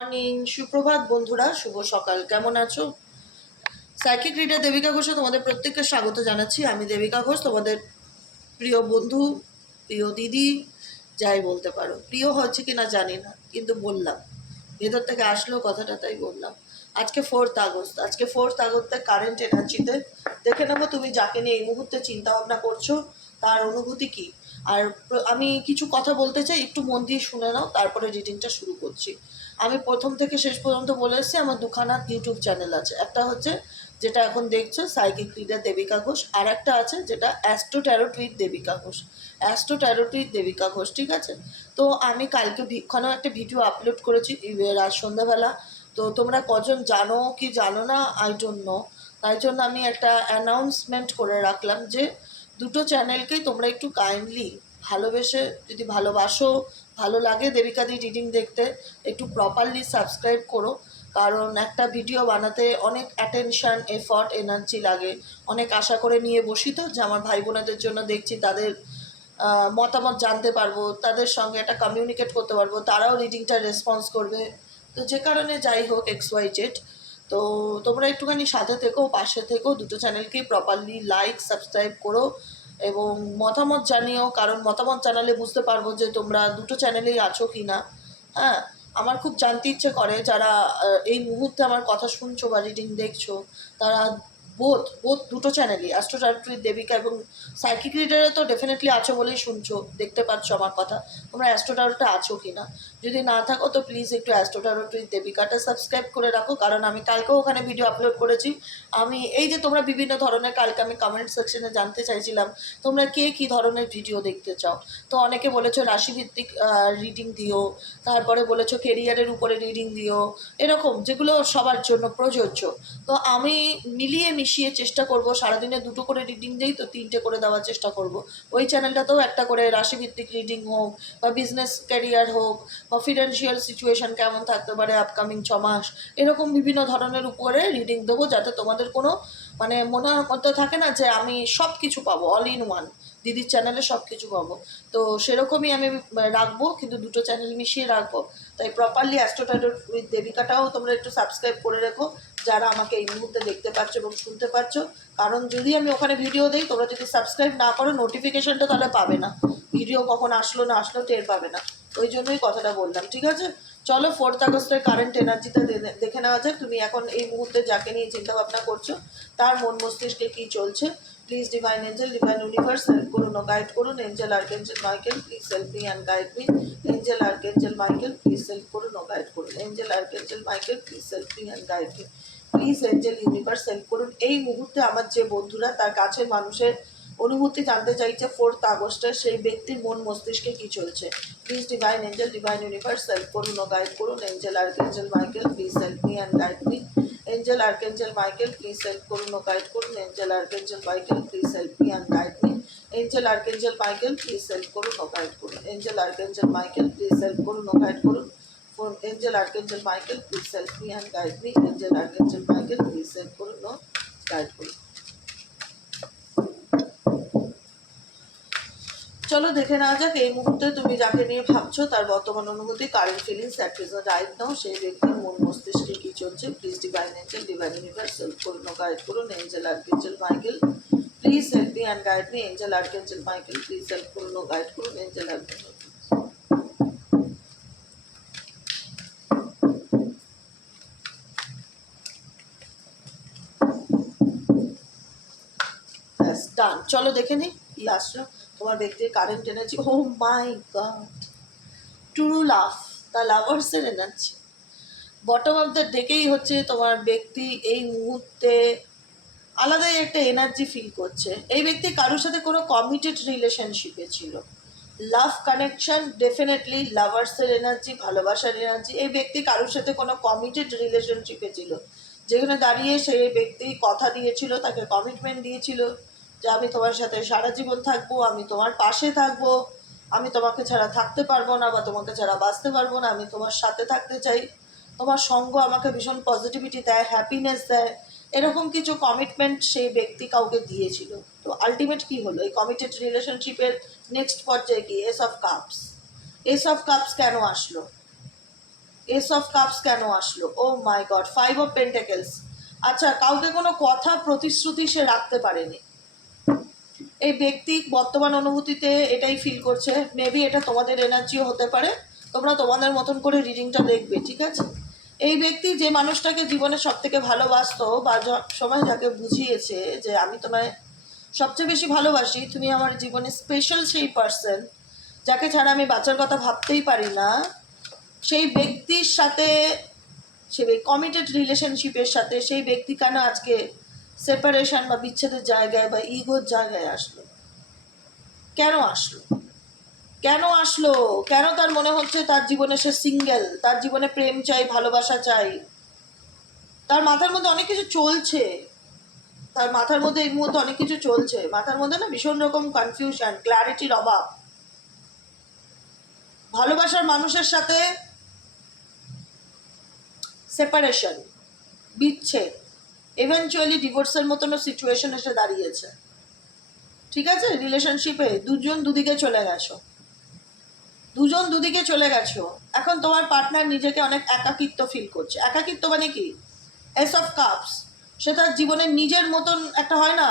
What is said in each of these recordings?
Morning, সুপ্রভাত বন্ধুরা, শুভ সকাল। কেমন আছো? সাইকিক রিডার দেবিকা ঘোষে তোমাদের প্রত্যেককে স্বাগত জানাচ্ছি। আমি দেবিকা ঘোষ, তোমাদের প্রিয় বন্ধু, প্রিয় দিদি, যাই বলতে পারো। প্রিয় হচ্ছে কিনা জানি না, কিন্তু বললাম, ভেতর থেকে আসলো কথাটা, তাই বললাম। আজকে 4 আগস্ট। আজকে 4 আগস্টে কারেন্ট এনার্জিতে দেখে নেবো তুমি যাকে নিয়ে এই মুহূর্তে চিন্তা ভাবনা করছো তার অনুভূতি কি। আর আমি কিছু কথা বলতে চাই, একটু মন দিয়ে শুনে নাও, তারপরে রিডিংটা শুরু করছি। আমি প্রথম থেকে শেষ পর্যন্ত বলে এসেছি, আমার দুখানা ইউটিউব চ্যানেল আছে। একটা হচ্ছে যেটা এখন দেখছো সাইকিক রিডার দেবিকা ঘোষ, আর একটা আছে যেটা astro tarot with Debika Ghosh. Astro tarot with Debika Ghosh, ঠিক আছে? তো আমি কালকে ওখানেও একটা ভিডিও আপলোড করেছি রাত সন্ধ্যাবেলা। তো তোমরা কজন জানো কি জানো না আই ডোন্ট নো, তাই জন্য আমি একটা অ্যানাউন্সমেন্ট করে রাখলাম যে দুটো চ্যানেলকেই তোমরা একটু কাইন্ডলি ভালোবেসে, যদি ভালোবাসো, ভালো লাগে দেবিকাদি রিডিং দেখতে, একটু প্রপারলি সাবস্ক্রাইব করো। কারণ একটা ভিডিও বানাতে অনেক অ্যাটেনশন, এফর্ট, এনার্জি লাগে। অনেক আশা করে নিয়ে বসি তো, যে আমার ভাই বোনেদের জন্য দেখছি, তাদের মতামত জানতে পারবো, তাদের সঙ্গে একটা কমিউনিকেট করতে পারবো, তারাও রিডিংটা রেসপন্স করবে। তো যে কারণে যাই হোক, XYZ, তো তোমরা একটুখানি সাথে থেকো, পাশে থেকো, দুটো চ্যানেলকেই প্রপারলি লাইক সাবস্ক্রাইব করো এবং মতামত জানিও। কারণ মতামত জানালে বুঝতে পারবো যে তোমরা দুটো চ্যানেলেই আছো কি না। হ্যাঁ, আমার খুব জানতে ইচ্ছে করে যারা এই মুহূর্তে আমার কথা শুনছো বা রিডিং দেখছো, তারা বোধ বোধ দুটো চ্যানেলই, অ্যাস্ট্রো ট্যারোট উইথ দেবিকা এবং সাইকিক রিডারে তো ডেফিনেটলি আছো বলেই শুনছো, দেখতে পাচ্ছ আমার কথা। তোমরা অ্যাস্ট্রো ট্যারোটে আছো কি না, যদি না থাকো তো প্লিজ একটু অ্যাস্ট্রো ট্যারোট উইথ দেবিকাটা সাবস্ক্রাইব করে রাখো। কারণ আমি কালকেও ওখানে ভিডিও আপলোড করেছি। আমি এই যে তোমরা বিভিন্ন ধরনের, কালকে আমি কমেন্ট সেকশনে জানতে চাইছিলাম তোমরা কে কী ধরনের ভিডিও দেখতে চাও। তো অনেকে বলেছো রাশিভিত্তিক রিডিং দিও, তারপরে বলেছো কেরিয়ারের উপরে রিডিং দিও, এরকম যেগুলো সবার জন্য প্রযোজ্য। তো আমি মিলিয়ে মিশিয়ে চেষ্টা করব, সারাদিনে দুটো করে রিডিং দিই তো তিনটে করে দেওয়ার চেষ্টা করব। ওই চ্যানেলটাতেও একটা করে রাশিভিত্তিক রিডিং হোক, বা বিজনেস ক্যারিয়ার হোক, বা ফিনান্সিয়াল সিচুয়েশান কেমন থাকতে পারে আপকামিং 6 মাস, এরকম বিভিন্ন ধরনের উপরে রিডিং দেবো, যাতে তোমাদের কোনো মানে মনের মধ্যে থাকে না যে আমি সব কিছু পাবো, অল ইন ওয়ান, দিদির চ্যানেলে সব কিছু পাবো। তো সেরকমই আমি রাখবো, কিন্তু দুটো চ্যানেল মিশিয়ে রাখবো। তাই প্রপারলি অ্যাস্ট্রো ট্যারোট উইথ দেবিকাটাও তোমরা একটু সাবস্ক্রাইব করে রেখো, যারা আমাকে এই মুহূর্তে দেখতে পাচ্ছ এবং শুনতে পাচ্ছ। কারণ যদি আমি ওখানে ভিডিও দিই, তোমরা যদি সাবস্ক্রাইব না করো, নোটিফিকেশনটা তাহলে পাবে না, ভিডিও কখন আসলো না আসলো টের পাবে না। ওই জন্যই কথাটা বললাম, ঠিক আছে? চলো 4 আগস্টের কারেন্ট এনার্জিটা দেখে নেওয়া যাক। তুমি এখন এই মুহূর্তে যাকে নিয়ে চিন্তা ভাবনা করছো তার মন মস্তিষ্কে কী চলছে। Please divine Angel, divine universe help করুন ও গাইড করুন। Angel archangel Michael, please help me and guide me. Angel archangel Michael, please help করুন ও গাইড করুন। Angel archangel Michael, please help me and guide me. Please Angel universe help করুন। এই মুহূর্তে আমার যে বন্ধুরা তার কাছের মানুষের অনুভূতি জানতে চাইছে 4 আগস্টে, সেই ব্যক্তির মন মস্তিষ্কে কী চলছে। Please divine Angel, divine universe help করুন ও গাইড করুন। Angel archangel Michael, please help me and guide me. Angel archangel Michael, please help করুন ও গাইড করুন। Angel archangel Michael, please help me and guide me. Angel archangel Michael, please help করুন ও guide করুন। Angel archangel Michael, please help করুন ও guide করুন। For Angel Archangel Michael, please help me and guide me. Angel Archangel Michael, please help করুন ও guide করুন। চলো দেখে নেওয়া যাক এই মুহূর্তে তুমি যাকে নিয়ে ভাবছো তার বর্তমান অনুভূতি, current feelings at present right now, সেই ব্যক্তির মন মস্তিষ্কে কী চলছে। Please divine Angel, divine universe help করুন ও গাইড করুন। Angel archangel Michael, please help me and guide me. Angel archangel Michael, please help করুন ও গাইড করুন। এঞ্জেল আর্কেঞ্জেল ডান। চলো দেখে নিই কি আসলো তোমার ব্যক্তির current energy. Oh my god, true love, the লাভার্সের এনার্জি। বটম অফ দ্য ডেকেই হচ্ছে তোমার ব্যক্তি এই মুহূর্তে আলাদাই একটা এনার্জি ফিল করছে। এই ব্যক্তি কারোর সাথে কোনো কমিটেড রিলেশনশিপে ছিল, লাভ কানেকশন, ডেফিনেটলি লাভার্সের এনার্জি, ভালোবাসার এনার্জি। এই ব্যক্তি কারোর সাথে কোনো কমিটেড রিলেশনশিপে ছিল, যেখানে দাঁড়িয়ে সেই ব্যক্তি কথা দিয়েছিল, তাকে কমিটমেন্ট দিয়েছিল যে আমি তোমার সাথে সারা জীবন থাকবো, আমি তোমার পাশে থাকবো, আমি তোমাকে ছাড়া থাকতে পারবো না বা তোমাকে ছাড়া বাঁচতে পারবো না, আমি তোমার সাথে থাকতে চাই, তোমার সঙ্গ আমাকে ভীষণ পজিটিভিটি দেয়, হ্যাপিনেস দেয়। এরকম কিছু কমিটমেন্ট সেই ব্যক্তি কাউকে দিয়েছিল। তো আলটিমেট কী হলো এই কমিটেড রিলেশনশিপের নেক্সট পর্যায়ে কি? S of cups. S of cups কেন আসলো? এস অফ কাপস কেন আসলো? ও মাই গড, 5 অফ পেন্টাকেলস। আচ্ছা, কাউকে কোনো কথা প্রতিশ্রুতি সে রাখতে পারেনি। এই ব্যক্তি বর্তমান অনুভূতিতে এটাই ফিল করছে। মেবি এটা তোমাদের এনার্জিও হতে পারে, তোমরা তোমাদের মতন করে রিডিংটা দেখবে, ঠিক আছে? এই ব্যক্তি যে মানুষটাকে জীবনে সব থেকে ভালোবাসতো বা সময় যাকে বুঝিয়েছে যে আমি তোমায় সবচেয়ে বেশি ভালোবাসি, তুমি আমার জীবনে স্পেশাল সেই পার্সন যাকে ছাড়া আমি বাঁচার কথা ভাবতেই পারি না, সেই ব্যক্তির সাথে, সেই কমিটেড রিলেশনশিপের সাথে সেই ব্যক্তি কেন আজকে সেপারেশন বা বিচ্ছেদের জায়গায় বা ইগোর জায়গায় আসলো? কেন আসলো? কেন আসলো? কেন তার মনে হচ্ছে তার জীবনে সে সিঙ্গেল, তার জীবনে প্রেম চাই, ভালোবাসা চাই? তার মাথার মধ্যে অনেক কিছু চলছে, তার মাথার মধ্যে এই মুহূর্তে অনেক কিছু চলছে। মাথার মধ্যে না ভীষণ রকম কনফিউশন, ক্ল্যারিটির অভাব। ভালোবাসার মানুষের সাথে সেপারেশন, বিচ্ছেদ, ইভেনচুয়ালি ডিভোর্সের মতনও সিচুয়েশন এসে দাঁড়িয়েছে, ঠিক আছে? রিলেশনশিপে দুজন দুদিকে চলে গেছো, দুজন দুদিকে চলে গেছো। এখন তোমার পার্টনার নিজেকে অনেক একাকিত্ব ফিল করছে। একাকিত্ব মানে কি? S of cups. সে তার জীবনে নিজের মতন একটা হয় না,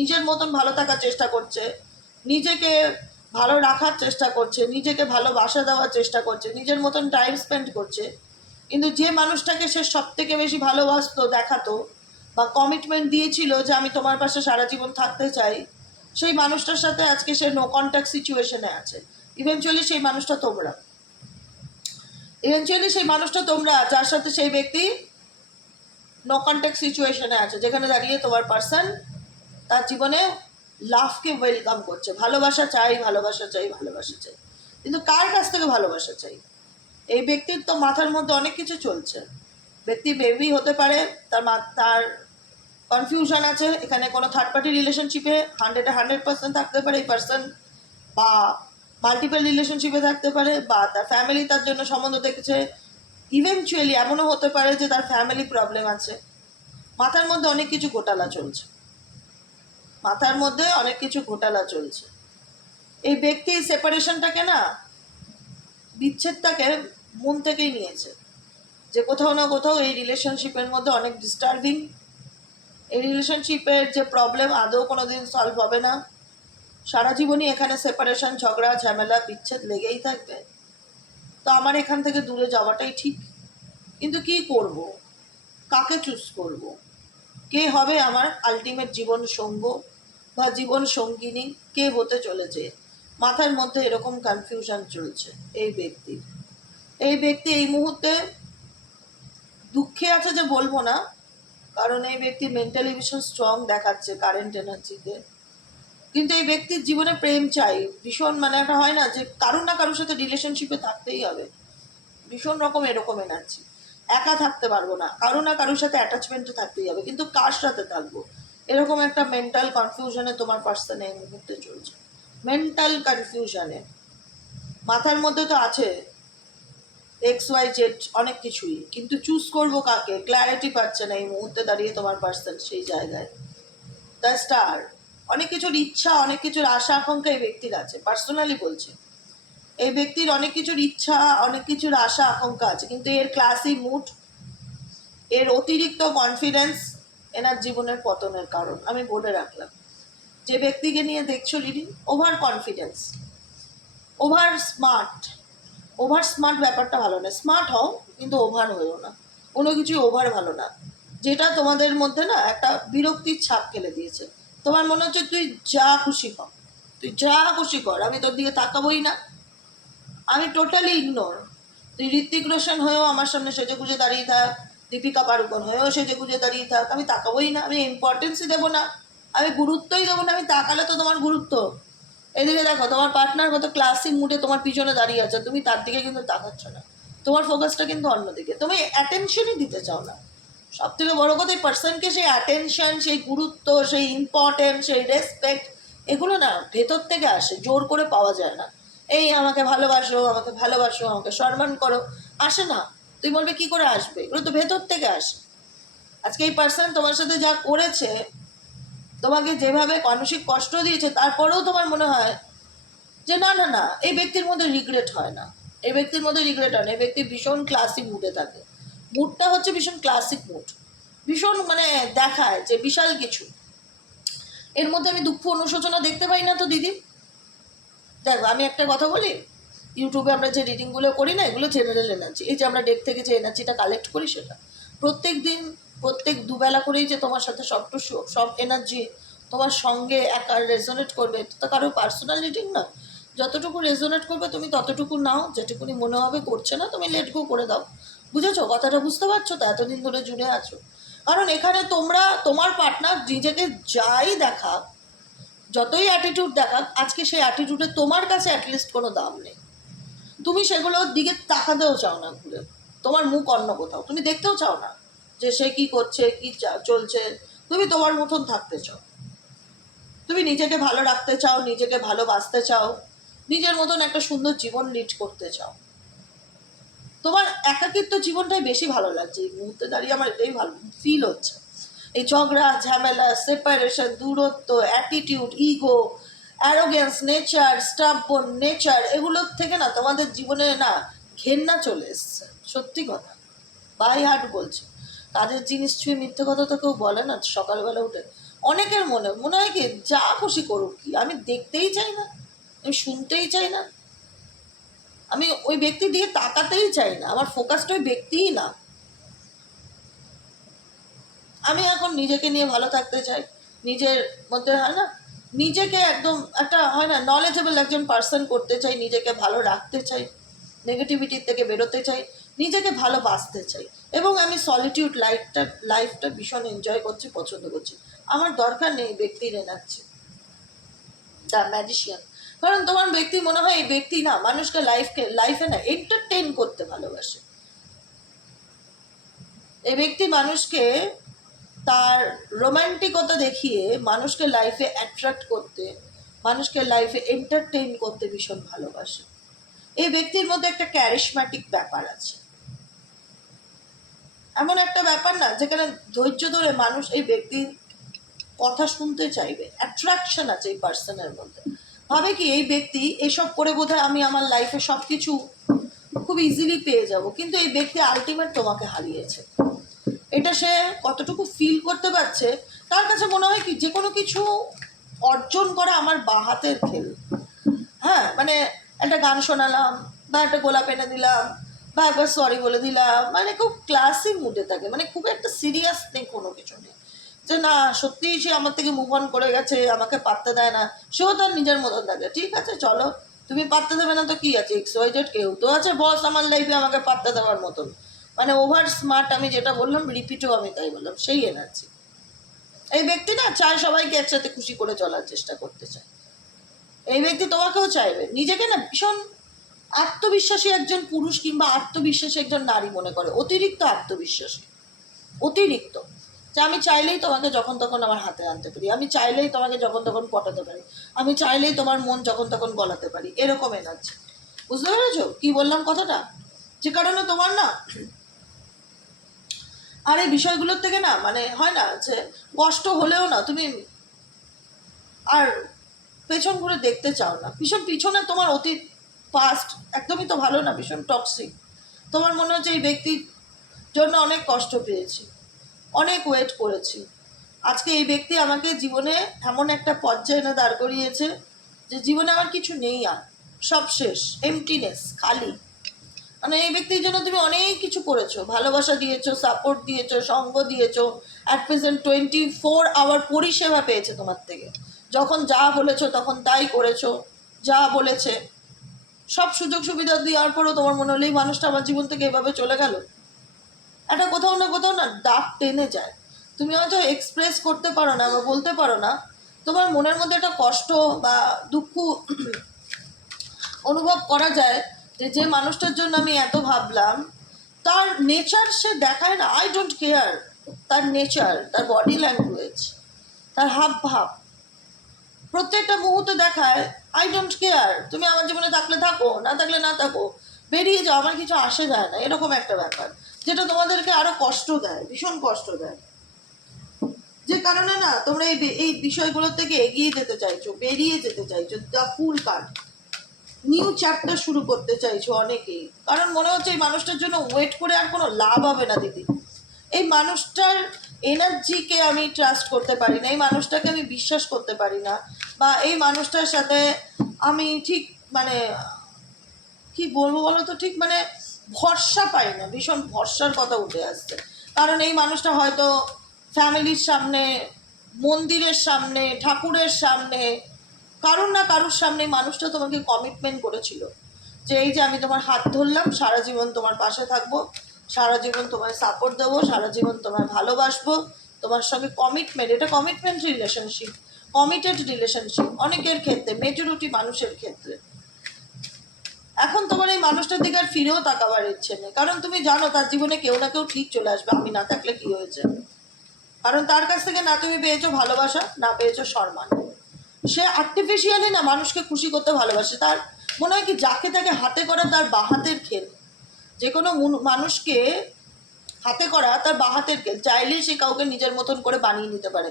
নিজের মতন ভালো থাকার চেষ্টা করছে, নিজেকে ভালো রাখার চেষ্টা করছে, নিজেকে ভালোবাসা দেওয়ার চেষ্টা করছে, নিজের মতন টাইম স্পেন্ড করছে। কিন্তু যে মানুষটাকে সে সব থেকে বেশি ভালোবাসতো, দেখাতো বা কমিটমেন্ট দিয়েছিল যে আমি তোমার পাশে সারা জীবন থাকতে চাই, সেই মানুষটার সাথে আজকে সে নো কন্ট্যাক্ট সিচুয়েশনে আছে। ইভেনচুয়ালি সেই মানুষটা তোমরা, ইভেনচুয়ালি সেই মানুষটা তোমরা, যার সাথে সেই ব্যক্তি নো কন্ট্যাক্ট সিচুয়েশনে আছে, যেখানে দাঁড়িয়ে তোমার পার্সন তার জীবনে লাভকে ওয়েলকাম করছে। ভালোবাসা চাই, ভালোবাসা চাই, ভালোবাসা চাই। কিন্তু কার কাছ থেকে ভালোবাসা চাই? এই ব্যক্তির তো মাথার মধ্যে অনেক কিছু চলছে। ব্যক্তি বেবি হতে পারে, তার কনফিউশন আছে। এখানে কোনো থার্ড পার্টি রিলেশনশিপে 100% থাকতে পারে এই পার্সন, বা মাল্টিপল রিলেশনশিপে থাকতে পারে, বা তার ফ্যামিলি তার জন্য সম্বন্ধ দেখেছে। ইভেনচুয়ালি এমনও হতে পারে যে তার ফ্যামিলি প্রবলেম আছে। মাথার মধ্যে অনেক কিছু ঘোটালা চলছে, মাথার মধ্যে অনেক কিছু ঘোটালা চলছে। এই ব্যক্তি সেপারেশনটাকে না, বিচ্ছেদটাকে মন থেকেই নিয়েছে, যে কোথাও না কোথাও এই রিলেশনশিপের মধ্যে অনেক ডিস্টার্বিং, এই রিলেশনশিপের যে প্রবলেম আদৌ কোনো দিন সলভ হবে না, সারা জীবনই এখানে সেপারেশন, ঝগড়া, ঝামেলা, বিচ্ছেদ লেগেই থাকবে। তো আমার এখান থেকে দূরে যাওয়াটাই ঠিক। কিন্তু কি করব? কাকে চুজ করব? কে হবে আমার আলটিমেট জীবন সঙ্গ বা জীবন সঙ্গিনী? কে হতে চলেছে? মাথার মধ্যে এরকম কনফিউশন চলছে এই ব্যক্তির। এই ব্যক্তি এই মুহূর্তে দুঃখে আছে যে বলবো না, কারণ এই ব্যক্তি মেন্টালি ভীষণ স্ট্রং দেখাচ্ছে কারেন্ট এনার্জিতে। কিন্তু এই ব্যক্তির জীবনে প্রেম চাই ভীষণ, মানে একটা হয় না যে কারুর না কারোর সাথে রিলেশনশিপে থাকতেই হবে, ভীষণ রকম এরকম এনার্জি। একা থাকতে পারবো না, কারো না কারোর সাথে অ্যাটাচমেন্টে থাকতেই হবে, কিন্তু কার সাথে থাকবো এরকম একটা মেন্টাল কনফিউশনে তোমার পার্সনে এই মুহূর্তে চলছে। মেন্টাল কনফিউশনে মাথার মধ্যে তো আছে XYZ অনেক কিছুই, কিন্তু চুজ করবো কাকে ক্ল্যারিটি পাচ্ছে না এই মুহূর্তে দাঁড়িয়ে তোমার পার্সন সেই জায়গায়। The star. অনেক কিছুর ইচ্ছা, অনেক কিছুর আশা আকাঙ্ক্ষা এই ব্যক্তির আছে, পার্সোনালি বলছে। এই ব্যক্তির অনেক কিছুর ইচ্ছা, অনেক কিছুর আশা আকাঙ্ক্ষা আছে, কিন্তু এর ক্লাসি মুড, এর অতিরিক্ত কনফিডেন্স এনার জীবনের পতনের কারণ। আমি বলে রাখলাম, যে ব্যক্তিকে নিয়ে দেখছো reading, over confidence, over smart. Over smart ব্যাপারটা ভালো না। স্মার্ট হও, কিন্তু ওভার হয়েও না, কোনো কিছুই ওভার ভালো না, যেটা তোমাদের মধ্যে না একটা বিরক্তির ছাপ ফেলে দিয়েছে। তোমার মনে হচ্ছে তুই যা খুশি কর, তুই যা খুশি কর, আমি তোর দিকে তাকাবোই না, আমি টোটালি ইগনোর। তুই ঋত্বিক রোশন হয়েও আমার সামনে সেজে গুজে দাঁড়িয়ে থাক, দীপিকা পাড়ুকোন হয়েও সেজে গুজে দাঁড়িয়ে থাক, আমি তাকাবোই না, আমি ইম্পর্টেন্সই দেবো না, আমি গুরুত্বই দেবো না। আমি তাকালে তো তোমার গুরুত্ব। এদিকে দেখো তোমার পার্টনার কত ক্লাসি মুডে তোমার পিছনে দাঁড়িয়ে আছে, তুমি তার দিকে কিন্তু তাকাচ্ছ না, তোমার ফোকাসটা কিন্তু অন্যদিকে, তুমি অ্যাটেনশনই দিতে চাও না। সব থেকে বড়ো কথা, এই পার্সনকে সেই অ্যাটেনশন, সেই গুরুত্ব, সেই ইম্পর্টেন্স, সেই রেসপেক্ট, এগুলো না ভেতর থেকে আসে, জোর করে পাওয়া যায় না। এই আমাকে ভালোবাসো, আমাকে ভালোবাসো, আমাকে সম্মান করো, আসে না। তুই বলবে কি করে আসবে? এগুলো তো ভেতর থেকে আসে। আজকে এই পার্সন তোমার সাথে যা করেছে, তোমাকে যেভাবে মানসিক কষ্ট দিয়েছে, তারপরেও তোমার মনে হয় যে না না না, এই ব্যক্তির মধ্যে রিগ্রেট হয় না। এই ব্যক্তির মধ্যে রিগ্রেট হয় না। এই ব্যক্তি ভীষণ ক্লাসিক মুডে থাকে। মুডটা হচ্ছে ভীষণ ক্লাসিক মুড, ভীষণ মানে দেখায় যে বিশাল কিছু। এর মধ্যে আমি দুঃখ অনুশোচনা দেখতে পাই না তো দিদি। দেখো আমি একটা কথা বলি, ইউটিউবে আমরা যে রিডিংগুলো করি না, এগুলো জেনারেল এনার্জি। এই যে আমরা ডেক থেকে যে এনার্জিটা কালেক্ট করি, সেটা প্রত্যেক দিন প্রত্যেক দুবেলা করেই যে তোমার সাথে সব এনার্জি তোমার সঙ্গে একা রেজোনেট করবে, তো কারো পার্সোনাল রিডিং না। যতটুকু রেজোনেট করবে তুমি ততটুকু নাও, যেটুকুনি মনে হবে করছে না তুমি লেট গো করে দাও। বুঝেছো কথাটা? বুঝতে পারছো তো? এতদিন ধরে জুড়ে আছো। কারণ এখানে তোমরা, তোমার পার্টনার নিজেকে যাই দেখা, যতই অ্যাটিটিউড দেখাক, আজকে সেই অ্যাটিটিউডে তোমার কাছে অ্যাটলিস্ট কোনো দাম নেই। তুমি সেগুলোর দিকে তাকাতেও চাও না, ঘুরে তোমার মুখ অন্য কোথাও, তুমি দেখতেও চাও না যে সে কী করছে, কী চলছে। তুমি তোমার মতন থাকতে চাও, তুমি নিজেকে ভালো রাখতে চাও, নিজেকে ভালোবাসতে চাও, নিজের মতন একটা সুন্দর জীবন লিড করতে চাও। তোমার একাকিত্ব জীবনটাই বেশি ভালো লাগছে এই মুহূর্তে দাঁড়িয়ে, আমার এটাই ভালো ফিল হচ্ছে। এই ঝগড়া ঝামেলা, সেপারেশন, দূরত্ব, attitude, ego, arrogance nature, stubborn nature, এগুলোর থেকে না তোমাদের জীবনে না ঘেন্না চলে এসছে। সত্যি কথা, বাই হার্ট বলছে। কাজের জিনিস ছুঁয়ে মিথ্যে কথা তো কেউ বলে না সকালবেলা উঠে। অনেকের মনে হয় কি, যা খুশি করুক, কি আমি দেখতেই চাই না, আমি শুনতেই চাই না, আমি ওই ব্যক্তি দিয়ে তাকাতেই চাই না, আমার ফোকাসটা ওই ব্যক্তিই না। আমি এখন নিজেকে নিয়ে ভালো থাকতে চাই, নিজের মধ্যে হয় না, নিজেকে একদম একটা হয় না নলেজেবল একজন পার্সন করতে চাই, নিজেকে ভালো রাখতে চাই, নেগেটিভিটির থেকে বেরোতে চাই, নিজেকে ভালোবাসতে চাই, এবং আমি সলিটিউড লাইফটা ভীষণ এনজয় করছি, পছন্দ করছি। আমার দরকার নেই ব্যক্তির এনার্জি, দ্য ম্যাজিশিয়ান। কারণ তোমার ব্যক্তি মনে হয় এই ব্যক্তি না মানুষকে লাইফে না এন্টারটেইন করতে ভালোবাসে। এই ব্যক্তি মানুষকে তার রোম্যান্টিকতা দেখিয়ে মানুষকে লাইফে অ্যাট্রাক্ট করতে, মানুষকে লাইফে এন্টারটেইন করতে ভীষণ ভালোবাসে। এই ব্যক্তির মধ্যে একটা ক্যারিশম্যাটিক ব্যাপার আছে, এমন একটা ব্যাপার না যেখানে ধৈর্য ধরে মানুষ এই ব্যক্তির কথা শুনতে চাইবে। অ্যাট্রাকশন আছে এই পার্সনের মধ্যে, ভাবে কি এই ব্যক্তি এসব করে বোধহয় আমি আমার লাইফে সব কিছু খুব ইজিলি পেয়ে যাব, কিন্তু এই ব্যক্তি আলটিমেট তোমাকে হারিয়েছে। এটা সে কতটুকু ফিল করতে পারছে, তার কাছে মনে হয় কি যে কোনো কিছু অর্জন করা আমার বাঁ হাতের খেল। হ্যাঁ, মানে একটা গান শোনালাম, বা একটা গোলাপ এনে দিলাম, বা একবার সরি বলে দিলাম, মানে খুব ক্লাসি মুডে থাকে, মানে খুব একটা সিরিয়াস নেই কোনো কিছু নেই, যে না সত্যিই সে আমার থেকে মুভ অন করে গেছে, আমাকে পাত্তা দেয় না, সেও তার নিজের মতন থাকে। ঠিক আছে চলো, তুমি পাত্তা দেবে না তো কি আছে, XYZ কেউ তো আছে বস আমার লাইফে আমাকে পাত্তা দেওয়ার মতন। মানে ওভার স্মার্ট, আমি যেটা বললাম রিপিটও আমি তাই বললাম, সেই এনার্জি। এই ব্যক্তি না চায় সবাইকে একসাথে খুশি করে চলার চেষ্টা করতে চায়। এই ব্যক্তি তোমাকেও চাইবে, নিজেকে না ভীষণ আত্মবিশ্বাসী একজন পুরুষ কিংবা আত্মবিশ্বাসী একজন নারী মনে করে, অতিরিক্ত আত্মবিশ্বাসী, অতিরিক্ত, যে আমি চাইলেই তোমাকে যখন তখন আমার হাতে আনতে পারি, আমি চাইলেই তোমাকে যখন তখন পটাতে পারি, আমি চাইলেই তোমার মন যখন তখন গলাতে পারি, এরকম এনার্জি। বুঝতে পেরেছো কি বললাম কথাটা? যে কারণে তোমার না আর এই বিষয়গুলোর থেকে না মানে হয় না যে কষ্ট হলেও না তুমি আর পেছন ঘুরে দেখতে চাও না। ভীষণ পিছনে তোমার অতীত, পাস্ট একদমই তো ভালো না, ভীষণ টক্সিক। তোমার মনে হচ্ছে এই ব্যক্তির জন্য অনেক কষ্ট পেয়েছি, অনেক ওয়েট করেছি, আজকে এই ব্যক্তি আমাকে জীবনে এমন একটা পর্যায়ে এনে দাঁড় করিয়েছে যে জীবনে আমার কিছু নেই, আর সব শেষ, এমটিনেস, খালি। মানে এই ব্যক্তির জন্য তুমি অনেক কিছু করেছো, ভালোবাসা দিয়েছো, সাপোর্ট দিয়েছো, সঙ্গ দিয়েছো, অ্যাট প্রেজেন্ট 24 আওয়ার পরিষেবা পেয়েছে তোমার থেকে, যখন যা বলেছো তখন তাই করেছো, যা বলেছে সব সুযোগ সুবিধা দেওয়ার পরও তোমার মনে হলো এই মানুষটা আমার জীবন থেকে এভাবে চলে গেল। একটা কোথাও না দাগ টেনে যায়, তুমি হয়তো এক্সপ্রেস করতে পারো না বা বলতে পারো না, তোমার মনের মধ্যে একটা কষ্ট বা দুঃখ অনুভব করা যায় যে মানুষটার জন্য আমি এত ভাবলাম, তার নেচার সে দেখায় না, আই ডোন্ট কেয়ার, তার নেচার, তার বডি ল্যাঙ্গুয়েজ, তার হাব ভাব প্রত্যেকটা মুহূর্তে দেখায় আই ডোন্ট কেয়ার, তুমি আমার জীবনে থাকলে থাকো, না থাকলে না থাকো, বেরিয়ে যাও, আমার কিছু আসে যায় না, এরকম একটা ব্যাপার, যেটা তোমাদেরকে আরো কষ্ট দেয়, ভীষণ কষ্ট দেয়। যে কারণে না তোমরা এই বিষয়গুলোর থেকে এগিয়ে যেতে চাইছো, বেরিয়ে যেতে চাইছো। The fool card, new chapter শুরু করতে চাইছো অনেকেই, কারণ মনে হচ্ছে এই মানুষটার জন্য ওয়েট করে আর কোনো লাভ হবে না দিদি। এই মানুষটার এনার্জিকে আমি ট্রাস্ট করতে পারি না, এই মানুষটাকে আমি বিশ্বাস করতে পারি না, বা এই মানুষটার সাথে আমি ঠিক মানে কি বলবো বলো তো, ঠিক মানে ভরসা পাই না, ভীষণ ভরসার কথা উঠে আসছে। কারণ এই মানুষটা হয়তো ফ্যামিলির সামনে, মন্দিরের সামনে, ঠাকুরের সামনে, কারুর না কারুর সামনে মানুষটা তোমাকে কমিটমেন্ট করেছিল যে এই যে আমি তোমার হাত ধরলাম, সারা জীবন তোমার পাশে থাকবো, সারা জীবন তোমায় সাপোর্ট দেবো, সারা জীবন তোমায় ভালোবাসবো, তোমার সঙ্গে কমিটমেন্ট, এটা কমিটমেন্ট রিলেশনশিপ, কমিটেড রিলেশনশিপ অনেকের ক্ষেত্রে, মেজরিটি মানুষের ক্ষেত্রে। এখন তোমার এই মানুষটার দিকে আর ফিরেও তাকাবার ইচ্ছে নেই, কারণ তুমি জানো তার জীবনে কেউ না কেউ ঠিক চলে আসবে, আমি না থাকলে কি হয়েছে। কারণ তার কাছ থেকে না তুমি পেয়েছো ভালোবাসা, না পেয়েছো সম্মান। সে আর্টিফিশিয়ালি না মানুষকে খুশি করতে ভালোবাসে, তার মনে হয় কি যাকে তাকে হাতে করা তার বাহাতের খেল। যে কোনো মানুষকে হাতে করা তার বাহাতের খেল, চাইলেই সে কাউকে নিজের মতন করে বানিয়ে নিতে পারে,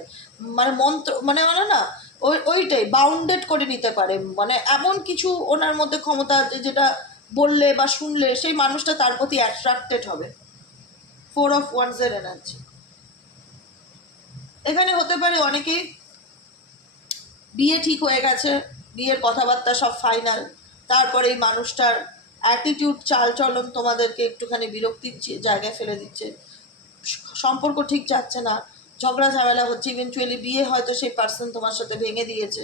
মানে মন্ত্র মানে মানে না ওইটাই বাউন্ডেড করে নিতে পারে, মানে এমন কিছু ওনার মধ্যে ক্ষমতা আছে যেটা বললে বা শুনলে সেই মানুষটা তার প্রতি অ্যাট্রাক্টেড হবে। 4 of Wands এর এনার্জি এখানে হতে পারে। অনেকেই বিয়ে ঠিক হয়ে গেছে, বিয়ের কথাবার্তা সব ফাইনাল, তারপরে এই মানুষটার অ্যাটিটিউড, চালচলন তোমাদেরকে একটুখানি বিরক্তির জায়গায় ফেলে দিচ্ছে, সম্পর্ক ঠিক যাচ্ছে না, ঝগড়া ঝামেলা হচ্ছে, ইভেনচুয়ালি বিয়ে হয়তো সেই পার্সন তোমার সাথে ভেঙে দিয়েছে,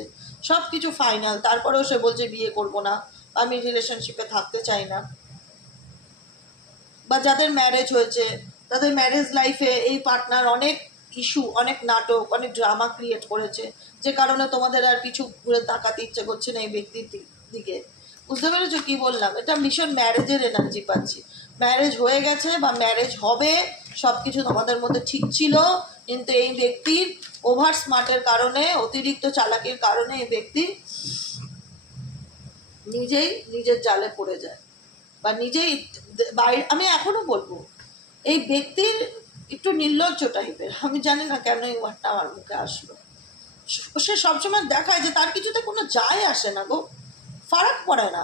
সব কিছু ফাইনাল, তারপরেও সে বলছে বিয়ে করব না, আমি রিলেশনশিপে থাকতে চাই না। বা যাদের ম্যারেজ হয়েছে তাদের ম্যারেজ লাইফে এই পার্টনার অনেক ইস্যু, অনেক নাটক, অনেক ড্রামা ক্রিয়েট করেছে, যে কারণে তোমাদের আর কিছু ঘুরে তাকাতে ইচ্ছে করছে না এই ব্যক্তির দিকে। বুঝতে পেরেছো কি বললাম? এটা ভীষণ ম্যারেজের এনার্জি পাচ্ছি। ম্যারেজ হয়ে গেছে বা ম্যারেজ হবে, সব কিছু তোমাদের মধ্যে ঠিক ছিল, কিন্তু এই ব্যক্তির ওভার স্মার্টের কারণে, অতিরিক্ত চালাকির কারণে এই ব্যক্তি নিজেই নিজের জালে পড়ে যায়, বা নিজেই বাইরে। আমি এখনো বলবো এই ব্যক্তির একটু নির্লজ্জ টাইপের, আমি জানি না কেন এই ওয়ার্ডটা আমার মুখে আসলো। সে সবসময় দেখায় যে তার কিছুতে কোনো যায় আসে না গো, ফারাক পড়ে না,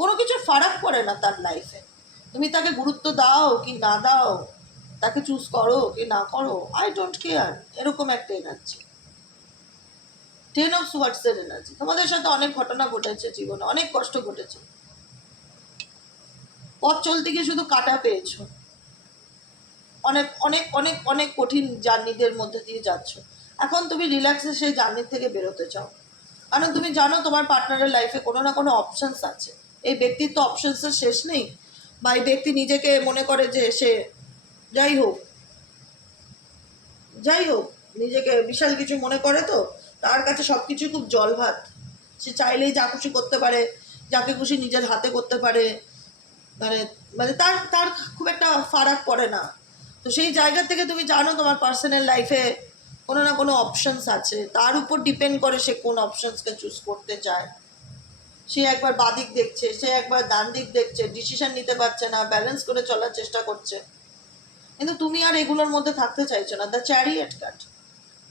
কোনো কিছু ফারাক পড়ে না তার লাইফে। তুমি তাকে গুরুত্ব দাও কি না দাও, তাকে চুজ করো কি না করো, আই ডোন্ট কেয়ার, এরকম একটা এনার্জি। 10 of Swords এর এনার্জি। তোমাদের সাথে অনেক ঘটনা ঘটেছে জীবনে, অনেক কষ্ট ঘটেছে, পথ চলতে গিয়ে শুধু কাটা পেয়েছো, অনেক অনেক অনেক অনেক কঠিন জার্নিদের মধ্যে দিয়ে যাচ্ছ। এখন তুমি রিল্যাক্সে সেই জার্নির থেকে বেরোতে চাও, কারণ তুমি জানো তোমার পার্টনারের লাইফে কোনো না কোনো অপশনস আছে। এই ব্যক্তির তো অপশনসের শেষ নেই, বা এই ব্যক্তি নিজেকে মনে করে যে সে যাই হোক নিজেকে বিশাল কিছু মনে করে, তো তার কাছে সব কিছু খুব জল ভাত, সে চাইলেই যা খুশি করতে পারে, যাকে খুশি নিজের হাতে করতে পারে, মানে মানে তার তার খুব একটা ফারাক পড়ে না। তো সেই জায়গা থেকে তুমি জানো তোমার পার্সোনাল লাইফে কোনো না কোনো অপশনস আছে, তার উপর ডিপেন্ড করে সে কোন অপশনসকে চুজ করতে চায়। সে একবার বাদিক দেখছে, সে একবার ডান দিক দেখছে, ডিসিশন নিতে পারছে না, ব্যালেন্স করে চলার চেষ্টা করছে, কিন্তু তুমি আর এগুলোর মধ্যে থাকতে চাইছো না। দ্য চ্যারিয়েট কার্ড,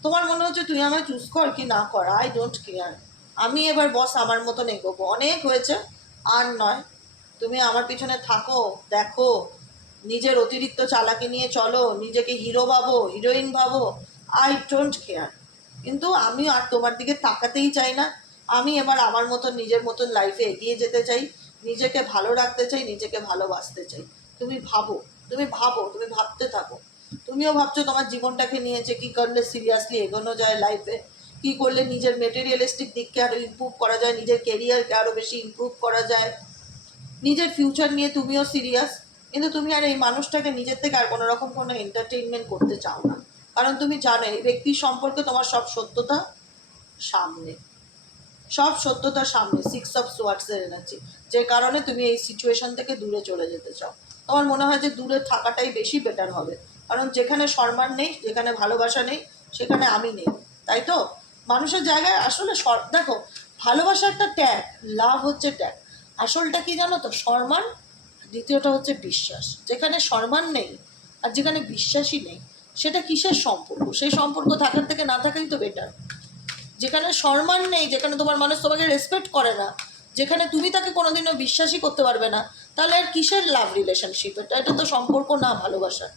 তোমার মনে হচ্ছে তুই আমায় চুজ কর কি না কর, আই ডোন্ট কেয়ার, আমি এবার বস আমার মতন এগোবো, অনেক হয়েছে আর নয়, তুমি আমার পিছনে থাকো, দেখো, নিজের অতিরিক্ত চালাকি নিয়ে চলো, নিজেকে হিরো ভাবো, হিরোইন ভাবো, আই ডোন্ট কেয়ার, কিন্তু আমি আর তোমার দিকে তাকাতেই চাই না। আমি এবার আমার মতন নিজের মতন লাইফে এগিয়ে যেতে চাই, নিজেকে ভালো রাখতে চাই, নিজেকে ভালোবাসতে চাই। তুমি ভাবো, তুমি ভাবো, তুমি ভাবতে থাকো। তুমিও ভাবছো তোমার জীবনটাকে নিয়ে যে কী করলে সিরিয়াসলি এগোনো যায় লাইফে, কী করলে নিজের মেটেরিয়ালিস্টিক দিককে আরও ইমপ্রুভ করা যায়, নিজের কেরিয়ারকে আরও বেশি ইমপ্রুভ করা যায়, নিজের ফিউচার নিয়ে তুমিও সিরিয়াস, কিন্তু তুমি আর এই মানুষটাকে নিজের থেকে আর কোনো রকম কোনো এন্টারটেইনমেন্ট করতে চাও না, কারণ তুমি জানো এই ব্যক্তির সম্পর্কে তোমার সব সত্যতা সামনে, সব সত্যতা সামনে। 6 of Swords এর এনার্জি, যে কারণে তুমি এই সিচুয়েশন থেকে দূরে চলে যেতে চাও। তোমার মনে হয় যে দূরে থাকাটাই বেশি বেটার হবে, কারণ যেখানে সম্মান নেই, যেখানে ভালোবাসা নেই, সেখানে আমি নেই, তাই তো? মানুষের জায়গায় আসলে দেখো, ভালোবাসা একটা ট্যাগ, লাভ হচ্ছে ট্যাগ, আসলটা কি জানো তো? সম্মান, দ্বিতীয়টা হচ্ছে বিশ্বাস। যেখানে সম্মান নেই আর যেখানে বিশ্বাসই নেই, সেটা কিসের সম্পর্ক? সেই সম্পর্ক থাকার থেকে না থাকাই তো বেটার। যেখানে সম্মান নেই, যেখানে তোমার মানুষ তোমাকে রেসপেক্ট করে না, যেখানে তুমি তাকে কোনোদিনও বিশ্বাসই করতে পারবে না, তাহলে আর কিসের লাভ রিলেশনশিপ? এটা তো সম্পর্ক না, ভালোবাসা।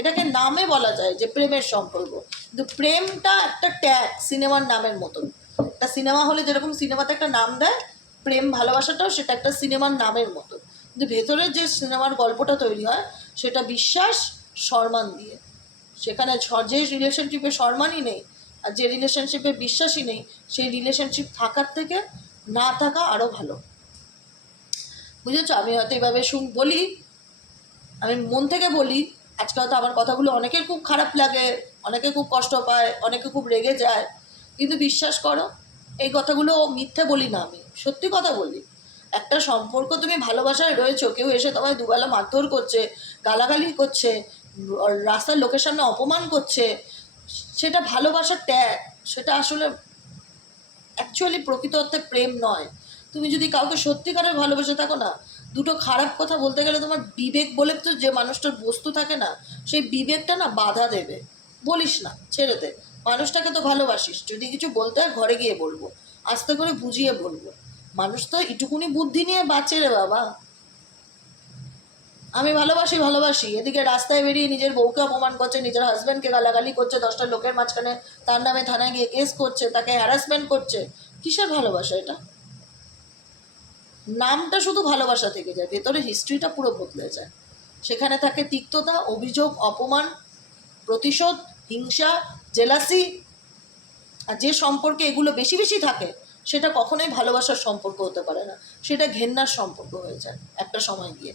এটাকে নামে বলা যায় যে প্রেমের সম্পর্ক, কিন্তু প্রেমটা একটা ট্যাগ, সিনেমার নামের মতন। একটা সিনেমা হলে যেরকম সিনেমাতে একটা নাম দেয়, প্রেম ভালোবাসাটাও সেটা একটা সিনেমার নামের মতো, কিন্তু ভেতরে যে সিনেমার গল্পটা তৈরি হয় সেটা বিশ্বাস সম্মান দিয়ে। সেখানে যে রিলেশনশিপে সম্মানই নেই আর যে রিলেশনশিপে বিশ্বাসই নেই, সেই রিলেশনশিপ থাকার থেকে না থাকা আরও ভালো। বুঝেছো? আমি হয়তো এভাবে বলি, আমি মন থেকে বলি, আজকে হয়তো আমার কথাগুলো অনেকের খুব খারাপ লাগে, অনেকে খুব কষ্ট পায়, অনেকে খুব রেগে যায়, কিন্তু বিশ্বাস করো এই কথাগুলো মিথ্যে বলি না, আমি সত্যি কথা বলি। একটা সম্পর্ক তুমি ভালোবাসায় রয়েছো, কেউ এসে তোমায় দুবেলা মারধর করছে, গালাগালি করছে, রাস্তার লোকের সামনে অপমান করছে, সেটা ভালোবাসার ট্যাগ, সেটা আসলে অ্যাকচুয়ালি প্রকৃত অর্থে প্রেম নয়। তুমি যদি কাউকে সত্যিকারের ভালোবেসে থাকো না, দুটো খারাপ কথা বলতে গেলে তোমার বিবেক বলে তো যে মানুষটার বস্তু থাকে না, সেই বিবেকটা না বাধা দেবে। বলিস না, ছেড়ে দে, মানুষটাকে তো ভালোবাসিস, যদি কিছু বলতে হয় ঘরে গিয়ে বলবো, আস্তে করে বুঝিয়ে বলবো। মানুষ তো এটুকুনি বুদ্ধি নিয়ে বাঁচে রে বাবা। আমি ভালোবাসি, এদিকে রাস্তায় বেরিয়ে নিজের বউকে অপমান করছে, নিজের হাজব্যান্ডকে গালাগালি করছে, 10টা লোকের মাঝখানে তার নামে থানায় গিয়ে কেস করছে, তাকে হ্যারাসমেন্ট করছে। কিসের ভালোবাসা এটা? নামটা শুধু ভালোবাসা থেকে যায়, ভেতরে হিস্ট্রিটা পুরো বদলে যায়। সেখানে থাকে তিক্ততা, অভিযোগ, অপমান, প্রতিশোধ, হিংসা, জেলাসি। আর যে সম্পর্কে এগুলো বেশি বেশি থাকে সেটা কখনোই ভালোবাসার সম্পর্ক হতে পারে না, সেটা ঘেন্নার সম্পর্ক হয়ে যায় একটা সময় গিয়ে।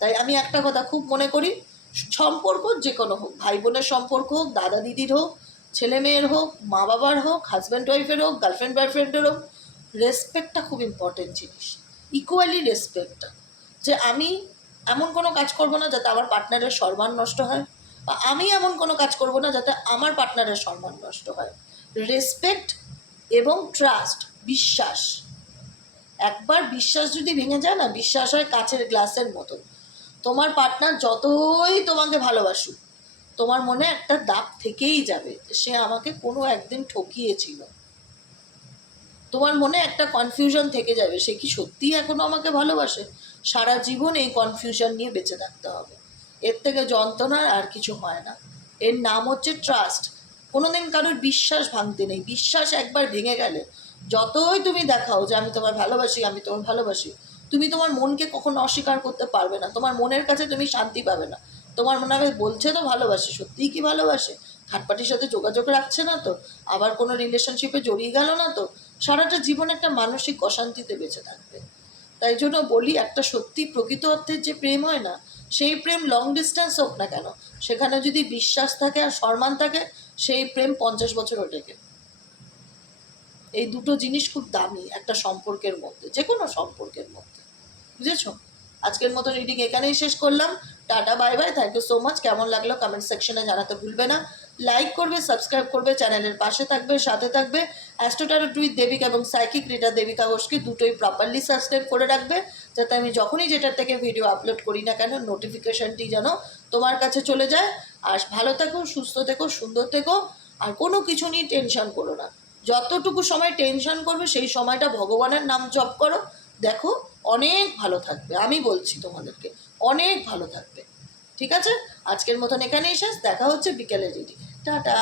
তাই আমি একটা কথা খুব মনে করি, সম্পর্ক যে কোনো হোক, ভাই বোনের সম্পর্ক হোক, দাদা দিদির হোক, ছেলে মেয়ের হোক, মা বাবার হোক, হাজব্যান্ড ওয়াইফের হোক, গার্লফ্রেন্ড বয়ফ্রেন্ডের হোক, রেসপেক্টটা খুব ইম্পর্টেন্ট জিনিস। ইকুয়ালি রেসপেক্টটা, যে আমি এমন কোনো কাজ করব না যাতে আমার পার্টনারের সম্মান নষ্ট হয়, বা আমি এমন কোনো কাজ করব না যাতে আমার পার্টনারের সম্মান নষ্ট হয়। রেসপেক্ট এবং ট্রাস্ট, বিশ্বাস, একবার বিশ্বাস যদি ভেঙে যায় না, বিশ্বাস হয় কাচের গ্লাসের মতো। তোমার পার্টনার যতই তোমাকে ভালোবাসুক, তোমার মনে একটা দাগ থেকেই যাবে, সে আমাকে কোনো একদিন ঠকিয়েছিল। তোমার মনে একটা কনফিউশন থেকে যাবে, সে কি সত্যিই এখনো আমাকে ভালোবাসে? সারা জীবন এই কনফিউশন নিয়ে বেঁচে থাকতে হবে। এর থেকে যন্ত্রণার আর কিছু হয় না। এর নাম হচ্ছে ট্রাস্ট। কোনোদিন কারোর বিশ্বাস ভাঙতে নেই। বিশ্বাস একবার ভেঙে গেলে যতই তুমি দেখাও যে আমি তোমায় ভালোবাসি, আমি তোমায় ভালোবাসি, তুমি তোমার মনকে কখনো অস্বীকার করতে পারবে না। তোমার মনের কাছে তুমি শান্তি পাবে না। তোমার মনে হবে বলছে তো ভালোবাসে, সত্যিই কি ভালোবাসে? থার্ড পার্টির সাথে যোগাযোগ রাখছে না তো? আবার কোনো রিলেশনশিপে জড়িয়ে গেল না তো? সারাটা জীবন একটা মানসিক অশান্তিতে বেঁচে থাকবে। তাই জন্য বলি, একটা সত্যি প্রকৃত অর্থের যে প্রেম হয় না, সেই প্রেম লং ডিস্টেন্স হোক না কেন, সেখানে যদি বিশ্বাস থাকে আর সম্মান থাকে, সেই প্রেম 50 বছরও টেকে। এই দুটো জিনিস খুব দামি একটা সম্পর্কের মধ্যে, যে কোনো সম্পর্কের মধ্যে। বুঝেছো? আজকের মতো রিডিং এখানেই শেষ করলাম। Tata, bye bye, thank you so much. কেমন লাগলো কমেন্ট সেকশনে জানাতে ভুলবে না। লাইক করবে, সাবস্ক্রাইব করবে, চ্যানেলের পাশে থাকবে, সাথে থাকবে। অ্যাস্ট্রো ট্যারোট উইথ দেবিকা এবং সাইকিক রিডার দেবিকা ঘোষকে দুটোই প্রপারলি সাবস্ক্রাইব করে রাখবে, যাতে আমি যখনই যেটার থেকে ভিডিও আপলোড করি না কেন নোটিফিকেশানটি যেন তোমার কাছে চলে যায়। আর ভালো থেকো, সুস্থ থেকো, সুন্দর থেকো, আর কোনো কিছু নিয়ে টেনশন করো না। যতটুকু সময় টেনশন করবে সেই সময়টা ভগবানের নাম জপ করো, দেখো অনেক ভালো থাকবে। আমি বলছি তোমাদেরকে, অনেক ভালো থাকবে। ঠিক আছে? আজকের মতন এখানেই শেষ। দেখা হচ্ছে বিকেলে রিডিং। টাটা।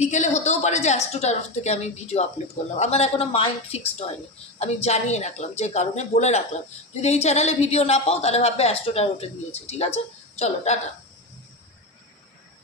বিকেলে হতেও পারে যে অ্যাস্ট্রো ট্যারোট থেকে আমি ভিডিও আপলোড করলাম, আমার এখনো মাইন্ড ফিক্সড হয়নি, আমি জানিয়ে রাখলাম, যে কারণে বলে রাখলাম। যদি এই চ্যানেলে ভিডিও না পাও তাহলে ভাববে অ্যাস্ট্রো ট্যারোটে দিয়েছি। ঠিক আছে? চলো, টাটা।